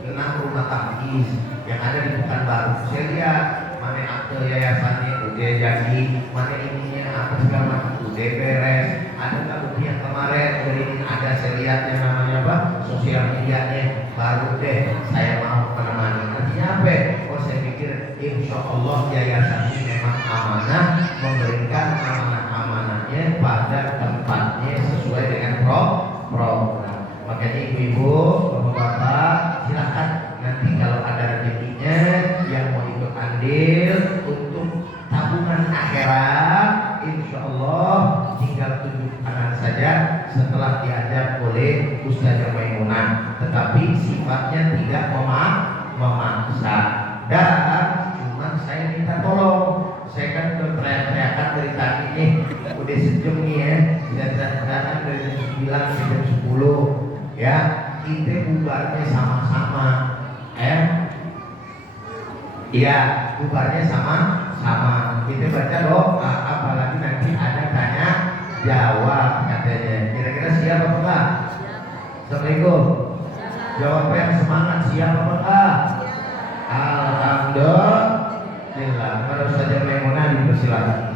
6 rumah tahfiz yang ada di Pekanbaru. Saya lihat mana akte yayasannya udah jadi, mana ininya apa segala macam udah beres. Ada nggak bukti yang kemarin dari ini ada saya lihat yang namanya apa sosial medianya baru deh saya mau menemani. Artinya apa? Oh saya pikir insya Allah yayasan ini memang amanah memberikan amanah-amanahnya pada tempatnya sesuai dengan program. Makanya ibu-ibu, bapak-bapak silakan nanti kalau ada rezekinya yang mau ikut andil untuk tabungan akhirat, insya Allah tinggal tunjuk tangan saja setelah diajak oleh Ustazah Maimunah, tetapi sifatnya tidak memaksa. Dan cuma saya minta tolong, saya kan teriak-teriakan dari tadi nih, udah sejam nih ya, sudah teriak-teriakan dari jam 9 sampai jam 10 ya, kita bubarnya sama-sama iya, bubarnya sama-sama. Kita baca doa, apalagi nanti ada tanya jawab katanya. Kira-kira siap apa enggak? Assalamualaikum. Jawab yang semangat, siap apa enggak? Alhamdulillah. Baru saja Maimunah dipersilakan.